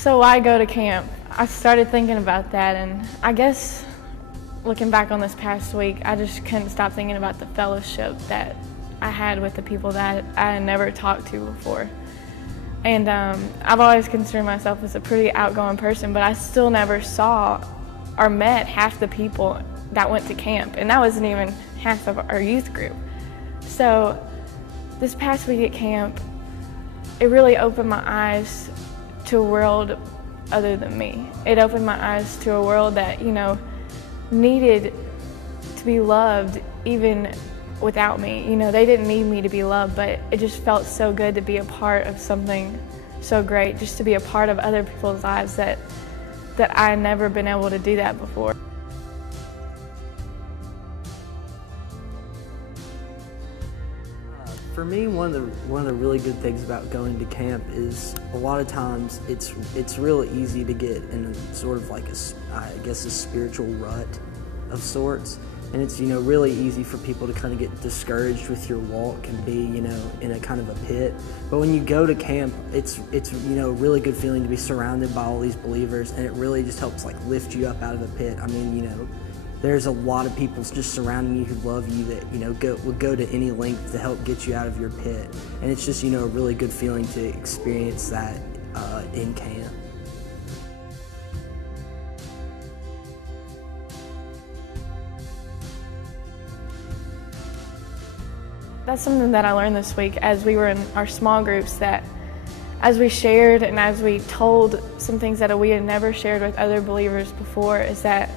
So why go to camp? I started thinking about that, and I guess looking back on this past week, I just couldn't stop thinking about the fellowship that I had with the people that I had never talked to before. And I've always considered myself as a pretty outgoing person, but I still never saw or met half the people that went to camp, and that wasn't even half of our youth group. So this past week at camp, it really opened my eyes to a world other than me. It opened my eyes to a world that, needed to be loved even without me. They didn't need me to be loved, but it just felt so good to be a part of something so great, just to be a part of other people's lives that I had never been able to do that before. For me, one of the really good things about going to camp is a lot of times it's really easy to get in a sort of like a spiritual rut of sorts, and it's really easy for people to kind of get discouraged with your walk and be in a kind of a pit. But when you go to camp, it's a really good feeling to be surrounded by all these believers, and it really just helps like lift you up out of a pit. I mean, there's a lot of people just surrounding you who love you that would go to any length to help get you out of your pit, and it's just a really good feeling to experience that in camp. That's something that I learned this week as we were in our small groups, that as we shared and as we told some things that we had never shared with other believers before, is that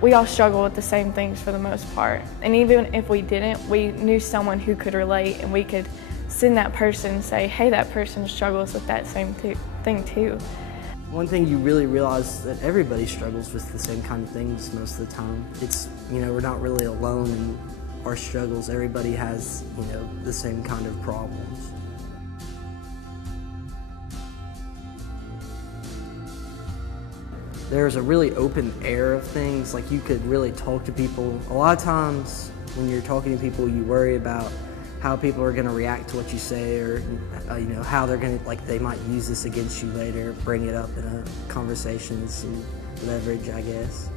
we all struggle with the same things for the most part. And even if we didn't, we knew someone who could relate, and we could send that person and say, hey, that person struggles with that same thing too. One thing you really realize that everybody struggles with the same kind of things most of the time. It's, we're not really alone in our struggles. Everybody has, the same kind of problems. There's a really open air of things, like you could really talk to people. A lot of times when you're talking to people, you worry about how people are going to react to what you say, or how they're going to, they might use this against you later, bring it up in a conversation, some leverage, I guess.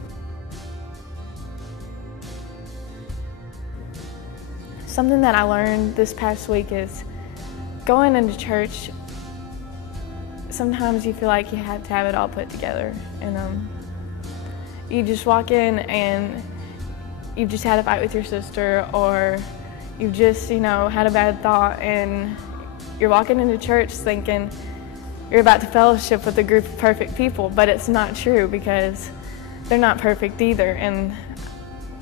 Something that I learned this past week is going into church, sometimes you feel like you have to have it all put together, and you just walk in and you've just had a fight with your sister, or you've just had a bad thought, and you're walking into church thinking you're about to fellowship with a group of perfect people, but it's not true, because they're not perfect either. And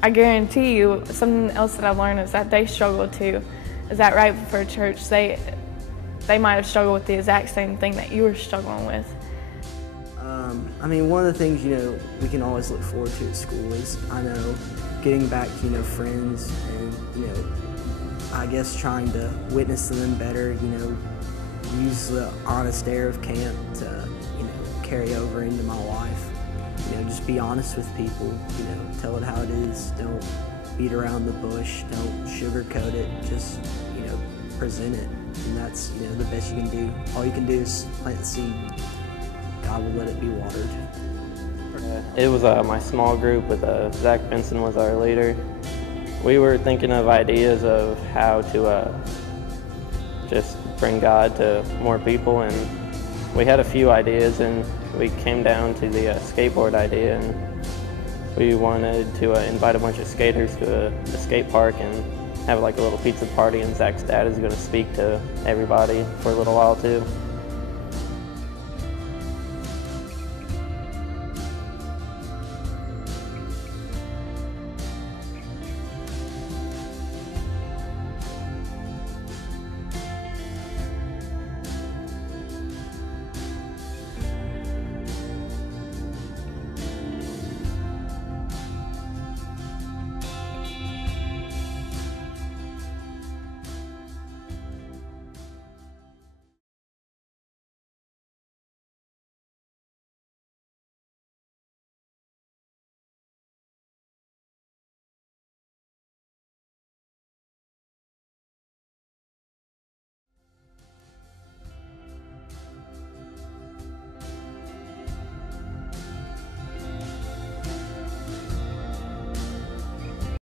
I guarantee you, something else that I've learned is that they struggle too. Is that right before church, they might have struggled with the exact same thing that you were struggling with. I mean, one of the things, we can always look forward to at school is, getting back to, friends, and, I guess trying to witness to them better, use the honest air of camp to, carry over into my life. Just be honest with people, tell it how it is. Don't beat around the bush, don't sugarcoat it, just, present it. And that's, the best you can do. All you can do is plant the seed. God will let it be watered. It was my small group with Zach Benson was our leader. We were thinking of ideas of how to just bring God to more people, and we had a few ideas, and we came down to the skateboard idea, and we wanted to invite a bunch of skaters to a skate park and have like a little pizza party, and Zach's dad is going to speak to everybody for a little while too.